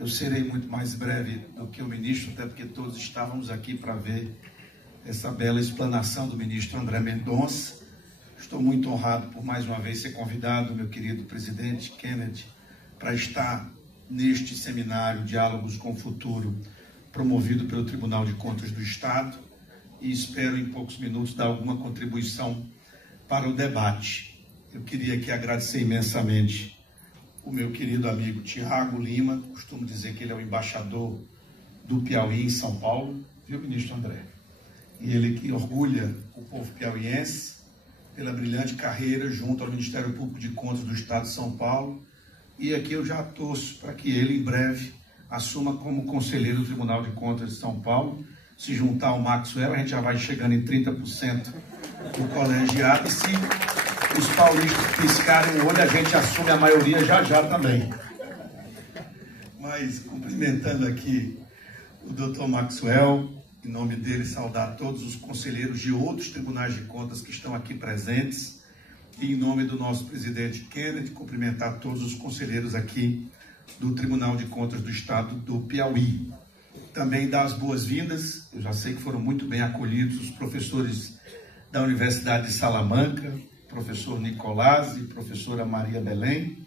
Eu serei muito mais breve do que o ministro, até porque todos estávamos aqui para ver essa bela explanação do ministro André Mendonça. Estou muito honrado por mais uma vez ser convidado, meu querido presidente Kennedy, para estar neste seminário Diálogos com o Futuro, promovido pelo Tribunal de Contas do Estado, e espero em poucos minutos dar alguma contribuição para o debate. Eu queria aqui agradecer imensamente o meu querido amigo Tiago Lima, costumo dizer que ele é o embaixador do Piauí em São Paulo, viu, ministro André? E ele que orgulha o povo piauiense pela brilhante carreira junto ao Ministério Público de Contas do Estado de São Paulo, e aqui eu já torço para que ele em breve assuma como conselheiro do Tribunal de Contas de São Paulo. Se juntar ao Maxwell, a gente já vai chegando em 30% do colegiado, e se os paulistas piscarem o olho, a gente assume a maioria já também. Mas, cumprimentando aqui o doutor Maxwell, em nome dele, saudar todos os conselheiros de outros tribunais de contas que estão aqui presentes, e em nome do nosso presidente Kennedy, cumprimentar todos os conselheiros aqui do Tribunal de Contas do Estado do Piauí. Também dar as boas-vindas, eu já sei que foram muito bem acolhidos os professores da Universidade de Salamanca, professor Nicolás e professora Maria Belém.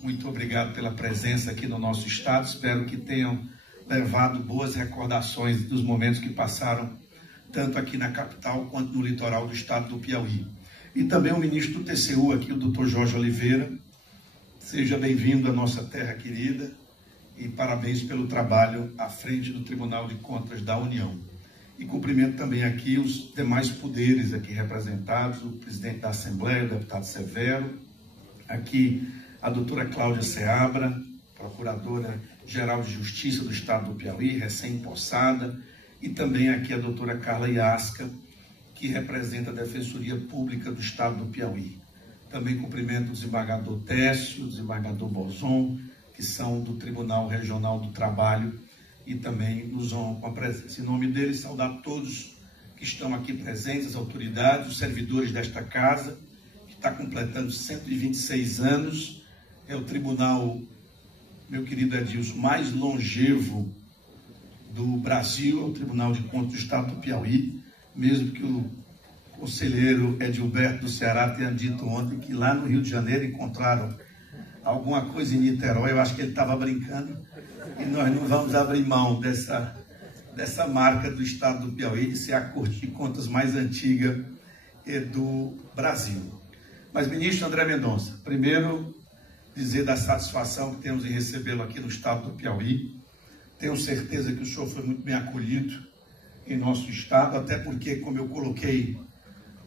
Muito obrigado pela presença aqui no nosso estado, espero que tenham levado boas recordações dos momentos que passaram, tanto aqui na capital quanto no litoral do estado do Piauí. E também o ministro do TCU aqui, o doutor Jorge Oliveira. Seja bem-vindo à nossa terra querida e parabéns pelo trabalho à frente do Tribunal de Contas da União. E cumprimento também aqui os demais poderes aqui representados, o presidente da Assembleia, o deputado Severo, aqui a doutora Cláudia Seabra, procuradora-geral de Justiça do Estado do Piauí, recém-empossada, e também aqui a doutora Carla Iasca, que representa a Defensoria Pública do Estado do Piauí. Também cumprimento o desembargador Técio, o desembargador Bozon, que são do Tribunal Regional do Trabalho, e também nos honram com a presença. Em nome deles, saudar todos que estão aqui presentes, as autoridades, os servidores desta casa, que está completando 126 anos. É o tribunal, meu querido Edilson, mais longevo do Brasil, é o Tribunal de Contas do Estado do Piauí, mesmo que o conselheiro Edilberto do Ceará tenha dito ontem que lá no Rio de Janeiro encontraram alguma coisa em Niterói. Eu acho que ele estava brincando, e nós não vamos abrir mão dessa marca do Estado do Piauí, de ser a Corte de Contas mais antiga do Brasil. Mas, ministro André Mendonça, primeiro dizer da satisfação que temos em recebê-lo aqui no Estado do Piauí. Tenho certeza que o senhor foi muito bem acolhido em nosso Estado, até porque, como eu coloquei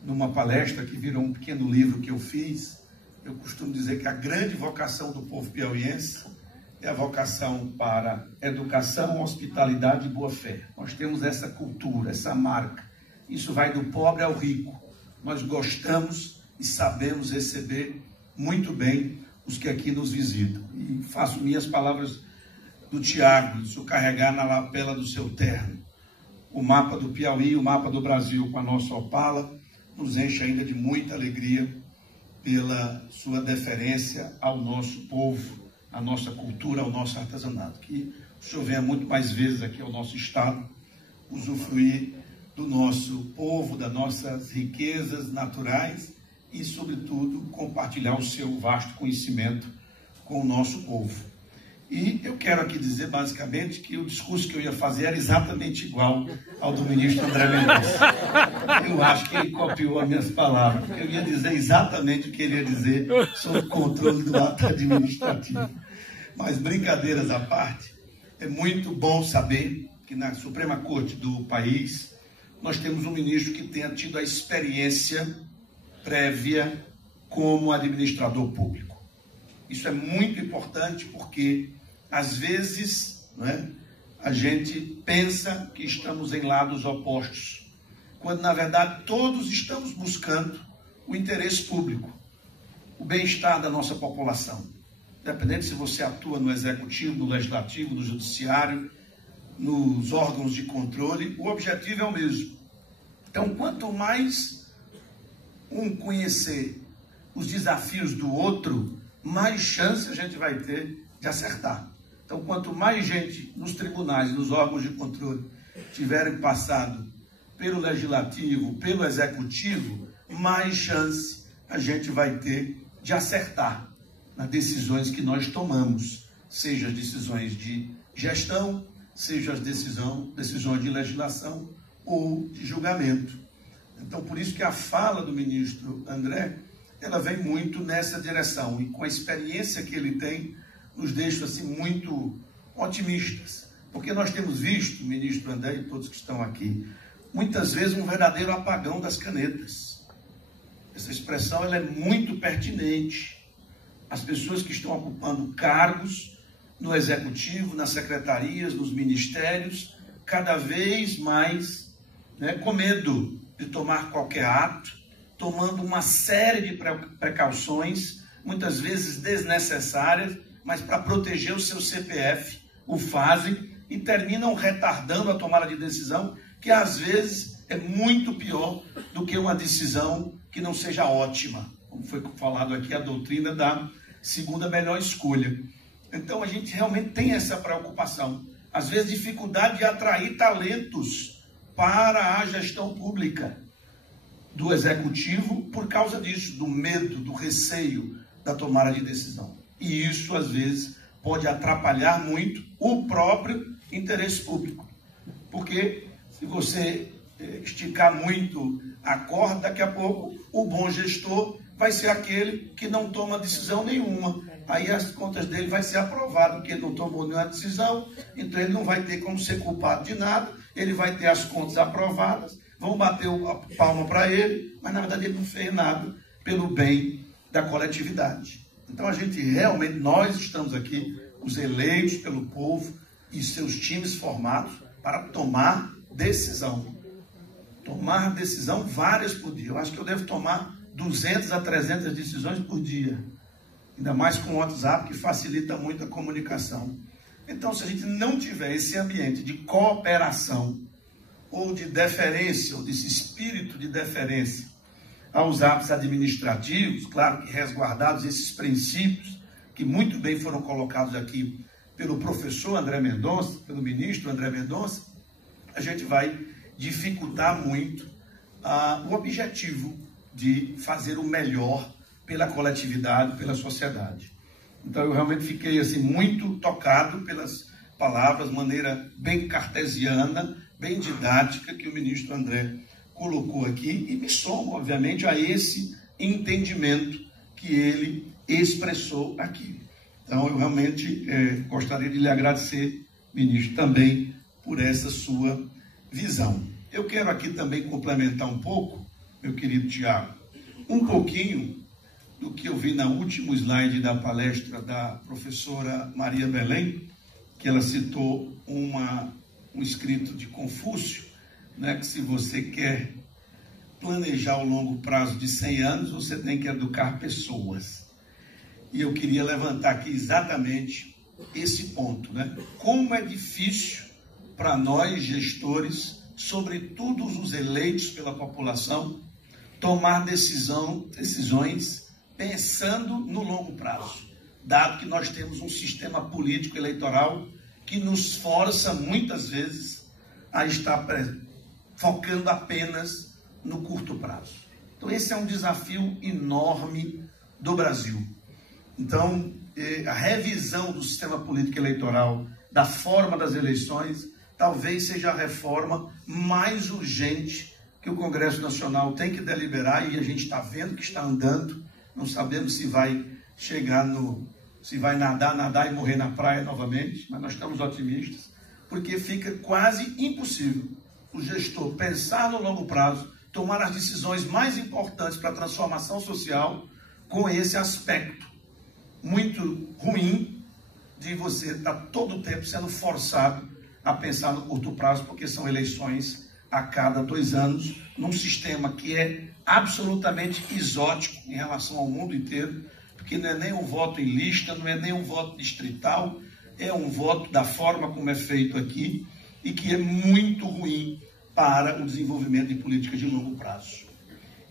numa palestra que virou um pequeno livro que eu fiz, eu costumo dizer que a grande vocação do povo piauiense é a vocação para educação, hospitalidade e boa-fé. Nós temos essa cultura, essa marca. Isso vai do pobre ao rico. Nós gostamos e sabemos receber muito bem os que aqui nos visitam. E faço minhas palavras do Tiago, de carregar na lapela do seu terno o mapa do Piauí, o mapa do Brasil com a nossa opala, nos enche ainda de muita alegria pela sua deferência ao nosso povo, à nossa cultura, ao nosso artesanato. Que o senhor venha muito mais vezes aqui ao nosso estado, usufruir do nosso povo, das nossas riquezas naturais e, sobretudo, compartilhar o seu vasto conhecimento com o nosso povo. E eu quero aqui dizer, basicamente, que o discurso que eu ia fazer era exatamente igual ao do ministro André Mendonça. Eu acho que ele copiou as minhas palavras, porque eu ia dizer exatamente o que ele ia dizer sobre o controle do ato administrativo. Mas, brincadeiras à parte, é muito bom saber que na Suprema Corte do país nós temos um ministro que tenha tido a experiência prévia como administrador público. Isso é muito importante porque, às vezes, a gente pensa que estamos em lados opostos, quando, na verdade, todos estamos buscando o interesse público, o bem-estar da nossa população. Independente se você atua no Executivo, no Legislativo, no Judiciário, nos órgãos de controle, o objetivo é o mesmo. Então, quanto mais um conhecer os desafios do outro, mais chance a gente vai ter de acertar. Então, quanto mais gente nos tribunais, nos órgãos de controle, tiverem passado pelo legislativo, pelo executivo, mais chance a gente vai ter de acertar nas decisões que nós tomamos, seja as decisões de gestão, seja as decisões de legislação ou de julgamento. Então, por isso que a fala do ministro André, ela vem muito nessa direção, e com a experiência que ele tem, nos deixa assim muito otimistas, porque nós temos visto, ministro André e todos que estão aqui, muitas vezes um verdadeiro apagão das canetas. Essa expressão ela é muito pertinente. As pessoas que estão ocupando cargos no executivo, nas secretarias, nos ministérios, cada vez mais, com medo de tomar qualquer ato, tomando uma série de precauções, muitas vezes desnecessárias, mas para proteger o seu CPF, o fazem e terminam retardando a tomada de decisão, que às vezes é muito pior do que uma decisão que não seja ótima. Como foi falado aqui, a doutrina da segunda melhor escolha. Então a gente realmente tem essa preocupação. Às vezes dificuldade de atrair talentos para a gestão pública do executivo por causa disso, do medo, do receio da tomada de decisão. E isso às vezes pode atrapalhar muito o próprio interesse público. Porque se você esticar muito a corda, daqui a pouco o bom gestor vai ser aquele que não toma decisão nenhuma. Aí as contas dele vai ser aprovado, porque ele não tomou nenhuma decisão, então ele não vai ter como ser culpado de nada, ele vai ter as contas aprovadas, vão bater a palma para ele, mas na verdade ele não fez nada pelo bem da coletividade. Então a gente realmente, nós estamos aqui, os eleitos pelo povo e seus times formados, para tomar decisão. Tomar decisão várias por dia. Eu acho que eu devo tomar 200 a 300 decisões por dia. Ainda mais com o WhatsApp, que facilita muito a comunicação. Então, se a gente não tiver esse ambiente de cooperação, ou de deferência, ou desse espírito de deferência aos atos administrativos, claro que resguardados esses princípios, que muito bem foram colocados aqui pelo professor André Mendonça, pelo ministro André Mendonça, a gente vai dificultar muito o objetivo de fazer o melhor pela coletividade, pela sociedade. Então eu realmente fiquei assim muito tocado pelas palavras, maneira bem cartesiana, bem didática que o ministro André colocou aqui, e me somo, obviamente, a esse entendimento que ele expressou aqui. Então eu realmente gostaria de lhe agradecer, ministro, também por essa sua visão. Eu quero aqui também complementar um pouco, meu querido Tiago, um pouquinho do que eu vi no último slide da palestra da professora Maria Belém, que ela citou um escrito de Confúcio, que se você quer planejar o longo prazo de 100 anos, você tem que educar pessoas. E eu queria levantar aqui exatamente esse ponto, Como é difícil para nós, gestores, sobretudo os eleitos pela população, tomar decisões pensando no longo prazo, dado que nós temos um sistema político eleitoral que nos força muitas vezes a estar focando apenas no curto prazo. Então esse é um desafio enorme do Brasil. Então a revisão do sistema político eleitoral, da forma das eleições, talvez seja a reforma mais urgente que o Congresso Nacional tem que deliberar, e a gente está vendo que está andando, não sabemos se vai chegar se vai nadar e morrer na praia novamente, mas nós estamos otimistas, porque fica quase impossível o gestor pensar no longo prazo, tomar as decisões mais importantes para a transformação social com esse aspecto muito ruim de você estar todo o tempo sendo forçado a pensar no curto prazo, porque são eleições a cada 2 anos, num sistema que é absolutamente exótico em relação ao mundo inteiro, porque não é nem um voto em lista, não é nem um voto distrital, é um voto da forma como é feito aqui, e que é muito ruim para o desenvolvimento de políticas de longo prazo.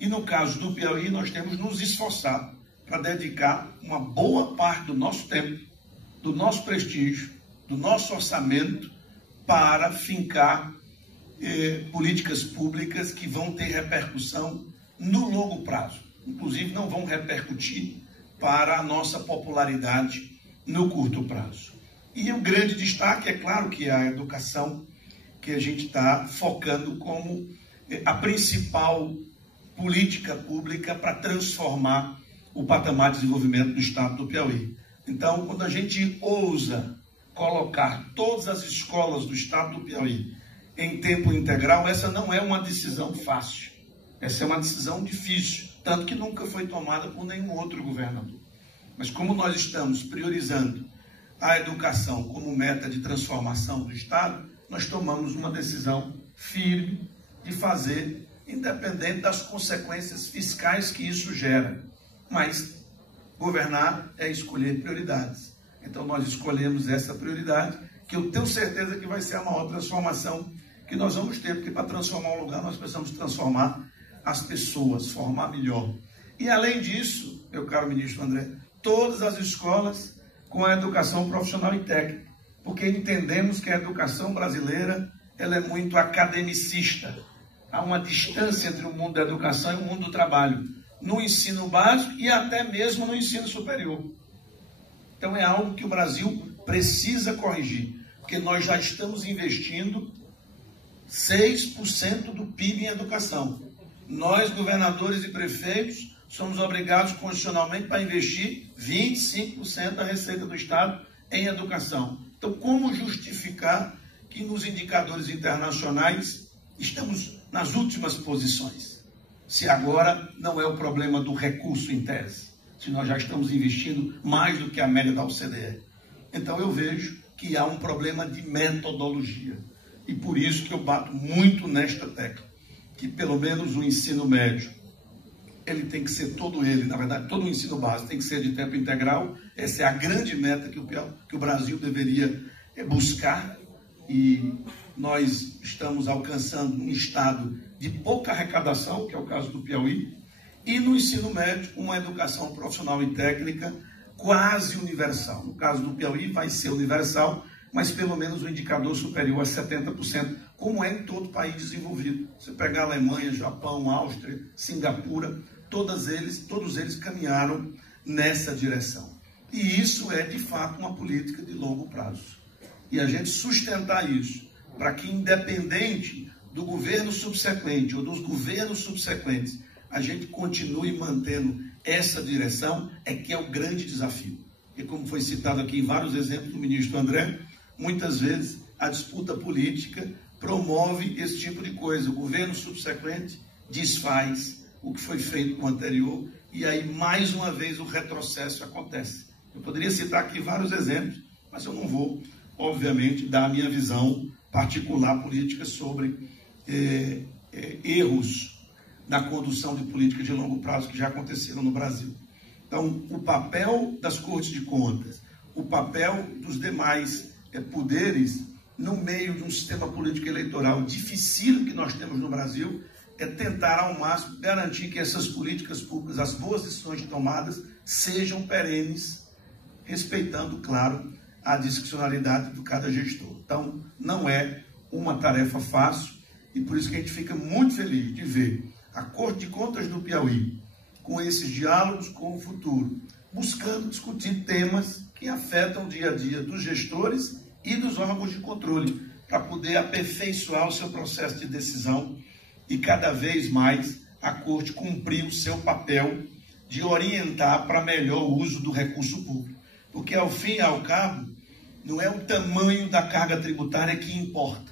E no caso do Piauí, nós temos nos esforçado para dedicar uma boa parte do nosso tempo, do nosso prestígio, do nosso orçamento para fincar políticas públicas que vão ter repercussão no longo prazo. Inclusive, não vão repercutir para a nossa popularidade no curto prazo. E o grande destaque, é claro, que é a educação, que a gente está focando como a principal política pública para transformar o patamar de desenvolvimento do estado do Piauí. Então, quando a gente ousa colocar todas as escolas do estado do Piauí em tempo integral, essa não é uma decisão fácil. Essa é uma decisão difícil, tanto que nunca foi tomada por nenhum outro governador. Mas como nós estamos priorizando a educação como meta de transformação do estado, nós tomamos uma decisão firme de fazer, independente das consequências fiscais que isso gera. Mas governar é escolher prioridades. Então nós escolhemos essa prioridade, que eu tenho certeza que vai ser a maior transformação que nós vamos ter, porque para transformar um lugar nós precisamos transformar as pessoas, formar melhor. E além disso, meu caro ministro André, todas as escolas com a educação profissional e técnica, porque entendemos que a educação brasileira ela é muito academicista. Há uma distância entre o mundo da educação e o mundo do trabalho, no ensino básico e até mesmo no ensino superior. Então é algo que o Brasil precisa corrigir, porque nós já estamos investindo 6% do PIB em educação. Nós, governadores e prefeitos, somos obrigados constitucionalmente para investir 25% da receita do Estado em educação. Então, como justificar que nos indicadores internacionais estamos nas últimas posições, se agora não é o problema do recurso em tese, se nós já estamos investindo mais do que a média da OCDE? Então, eu vejo que há um problema de metodologia. E por isso que eu bato muito nesta tecla, que pelo menos o ensino médio, ele tem que ser todo ele, na verdade, todo o ensino básico tem que ser de tempo integral. Essa é a grande meta que o Brasil deveria buscar. E nós estamos alcançando um estado de pouca arrecadação, que é o caso do Piauí, e no ensino médio, uma educação profissional e técnica quase universal. No caso do Piauí, vai ser universal, mas pelo menos um indicador superior a 70%, como é em todo país desenvolvido. Você pegar a Alemanha, Japão, Áustria, Singapura, todos eles caminharam nessa direção. E isso é, de fato, uma política de longo prazo. E a gente sustentar isso, para que, independente do governo subsequente ou dos governos subsequentes, a gente continue mantendo essa direção, é que é o grande desafio. E como foi citado aqui em vários exemplos do ministro André, muitas vezes a disputa política promove esse tipo de coisa. O governo subsequente desfaz o que foi feito com o anterior e aí, mais uma vez, o retrocesso acontece. Eu poderia citar aqui vários exemplos, mas eu não vou, obviamente, dar a minha visão particular política sobre erros na condução de políticas de longo prazo que já aconteceram no Brasil. Então, o papel das Cortes de Contas, o papel dos demais poderes no meio de um sistema político eleitoral dificílimo que nós temos no Brasil, é tentar ao máximo garantir que essas políticas públicas, as boas decisões tomadas, sejam perenes, respeitando, claro, a discricionalidade de cada gestor. Então, não é uma tarefa fácil e por isso que a gente fica muito feliz de ver a Corte de Contas do Piauí com esses diálogos com o futuro, buscando discutir temas que afetam o dia a dia dos gestores e dos órgãos de controle, para poder aperfeiçoar o seu processo de decisão e cada vez mais a Corte cumprir o seu papel de orientar para melhor uso do recurso público. Porque, ao fim e ao cabo, não é o tamanho da carga tributária que importa.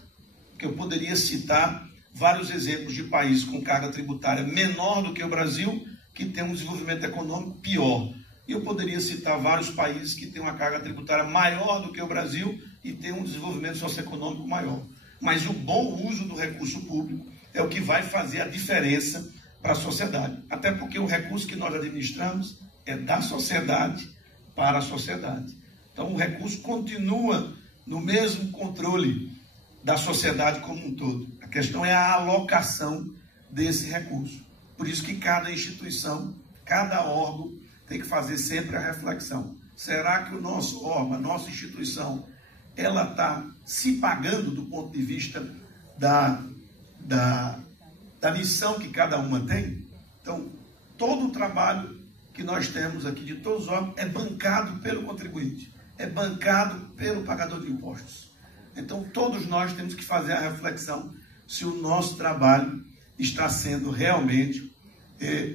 Porque eu poderia citar vários exemplos de países com carga tributária menor do que o Brasil, que tem um desenvolvimento econômico pior. E eu poderia citar vários países que têm uma carga tributária maior do que o Brasil e têm um desenvolvimento socioeconômico maior. Mas o bom uso do recurso público é o que vai fazer a diferença para a sociedade. Até porque o recurso que nós administramos é da sociedade para a sociedade. Então o recurso continua no mesmo controle da sociedade como um todo. A questão é a alocação desse recurso. Por isso que cada instituição, cada órgão tem que fazer sempre a reflexão. Será que o nosso órgão, a nossa instituição, ela está se pagando do ponto de vista da missão que cada uma tem. Então, todo o trabalho que nós temos aqui de todos os órgãos é bancado pelo contribuinte, é bancado pelo pagador de impostos. Então, todos nós temos que fazer a reflexão se o nosso trabalho está sendo realmente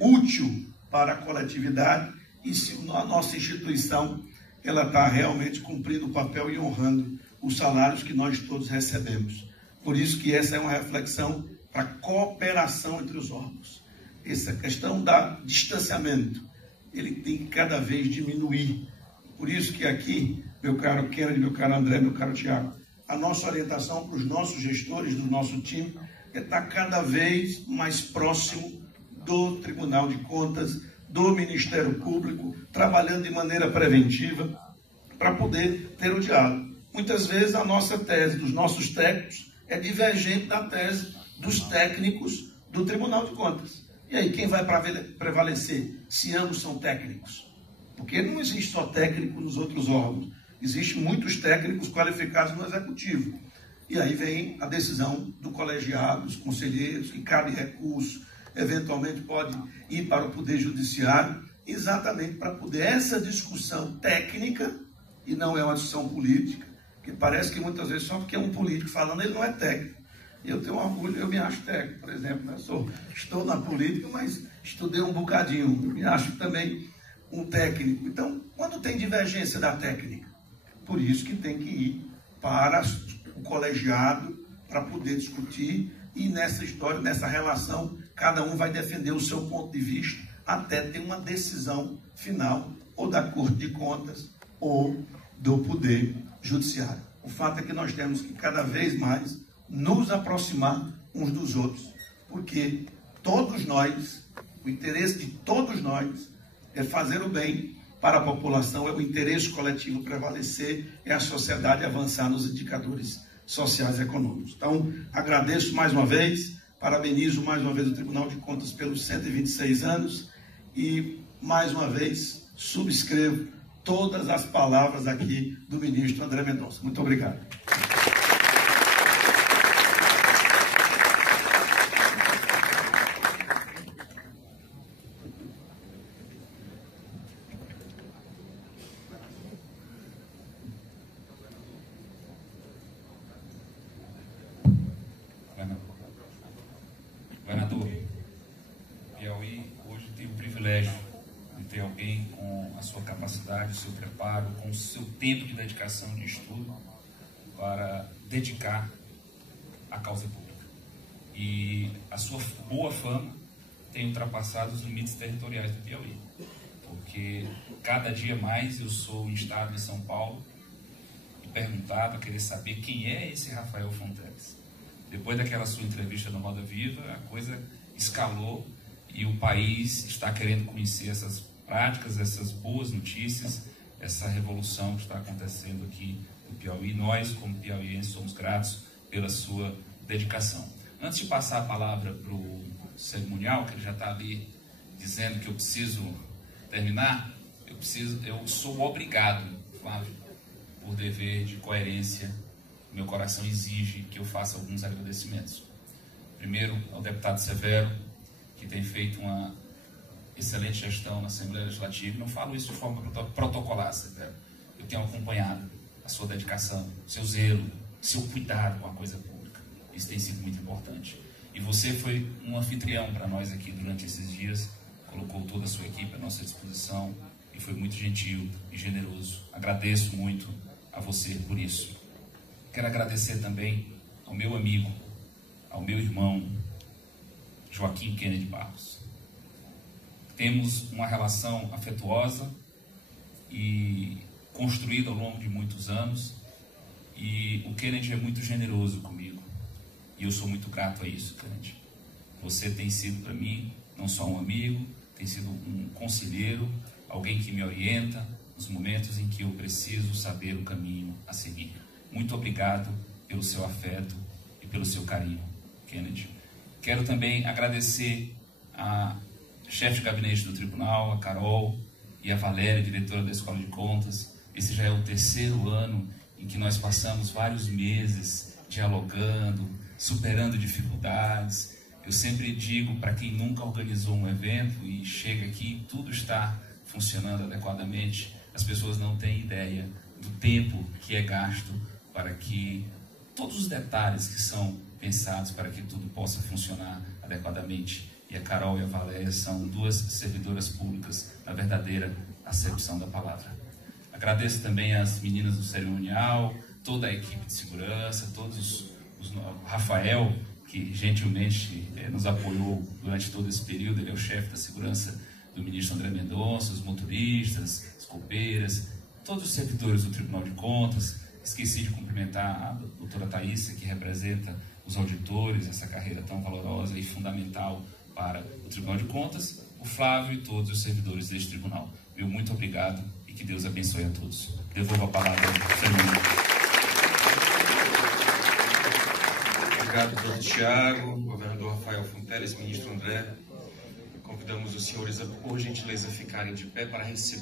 útil para a coletividade e se a nossa instituição ela está realmente cumprindo o papel e honrando os salários que nós todos recebemos. Por isso que essa é uma reflexão para a cooperação entre os órgãos. Essa questão da distanciamento, ele tem que cada vez diminuir. Por isso que aqui, meu caro Kennedy, meu caro André, meu caro Tiago, a nossa orientação para os nossos gestores do nosso time é estar cada vez mais próximo do Tribunal de Contas, do Ministério Público, trabalhando de maneira preventiva para poder ter o diálogo. Muitas vezes a nossa tese dos nossos técnicos é divergente da tese dos técnicos do Tribunal de Contas. E aí, quem vai prevalecer se ambos são técnicos? Porque não existe só técnico nos outros órgãos. Existem muitos técnicos qualificados no Executivo. E aí vem a decisão do colegiado, dos conselheiros, que cabe recurso, eventualmente pode ir para o Poder Judiciário, exatamente para poder essa discussão técnica, e não é uma discussão política, que parece que muitas vezes só porque é um político falando, ele não é técnico. Eu tenho orgulho, eu me acho técnico, por exemplo, né? Estou na política, mas estudei um bocadinho, eu me acho também um técnico. Então, quando tem divergência da técnica, por isso que tem que ir para o colegiado para poder discutir e nessa história, nessa relação, cada um vai defender o seu ponto de vista até ter uma decisão final ou da Corte de Contas ou do Poder Judiciário. O fato é que nós temos que cada vez mais nos aproximar uns dos outros, porque todos nós, o interesse de todos nós é fazer o bem para a população, é o interesse coletivo prevalecer, é a sociedade avançar nos indicadores sociais e econômicos. Então, agradeço mais uma vez, parabenizo mais uma vez o Tribunal de Contas pelos 126 anos e, mais uma vez, subscrevo todas as palavras aqui do ministro André Mendonça. Muito obrigado. Governador, Piauí hoje tem o privilégio de ter alguém com a sua capacidade, o seu preparo, com o seu tempo de dedicação de estudo para dedicar à causa pública. E a sua boa fama tem ultrapassado os limites territoriais do Piauí, porque cada dia mais eu sou instado em São Paulo e perguntado a querer saber quem é esse Rafael Fonteles. Depois daquela sua entrevista no Roda Viva, a coisa escalou e o país está querendo conhecer essas práticas, essas boas notícias, essa revolução que está acontecendo aqui no Piauí. Nós, como piauienses, somos gratos pela sua dedicação. Antes de passar a palavra para o cerimonial, que ele já está ali dizendo que eu preciso terminar, eu sou obrigado, Flávio, por dever de coerência, meu coração exige que eu faça alguns agradecimentos. Primeiro, ao deputado Severo, que tem feito uma excelente gestão na Assembleia Legislativa. Não falo isso de forma protocolar, Severo. Eu tenho acompanhado a sua dedicação, seu zelo, seu cuidado com a coisa pública. Isso tem sido muito importante. E você foi um anfitrião para nós aqui durante esses dias, colocou toda a sua equipe à nossa disposição e foi muito gentil e generoso. Agradeço muito a você por isso. Quero agradecer também ao meu amigo, ao meu irmão, Joaquim Kennedy Barros. Temos uma relação afetuosa e construída ao longo de muitos anos, e o Kennedy é muito generoso comigo, e eu sou muito grato a isso, Kennedy. Você tem sido para mim não só um amigo, tem sido um conselheiro, alguém que me orienta nos momentos em que eu preciso saber o caminho a seguir. Muito obrigado pelo seu afeto e pelo seu carinho, Kennedy. Quero também agradecer a chefe de gabinete do tribunal, a Carol, e a Valéria, diretora da Escola de Contas. Esse já é o 3º ano em que nós passamos vários meses dialogando, superando dificuldades. Eu sempre digo para quem nunca organizou um evento e chega aqui, tudo está funcionando adequadamente, as pessoas não têm ideia do tempo que é gasto para que todos os detalhes que são pensados para que tudo possa funcionar adequadamente. E a Carol e a Valéria são duas servidoras públicas na verdadeira acepção da palavra. Agradeço também às meninas do cerimonial, toda a equipe de segurança, Rafael, que gentilmente nos apoiou durante todo esse período. Ele é o chefe da segurança do ministro André Mendonça, os motoristas, as copeiras, todos os servidores do Tribunal de Contas. Esqueci de cumprimentar a doutora Thaísa, que representa os auditores, essa carreira tão valorosa e fundamental para o Tribunal de Contas, o Flávio e todos os servidores deste tribunal. Meu muito obrigado e que Deus abençoe a todos. Devolvo a palavra ao senhor. Obrigado, doutor Tiago, governador Rafael Fonteles, ministro André. Convidamos os senhores a, por gentileza, ficarem de pé para receber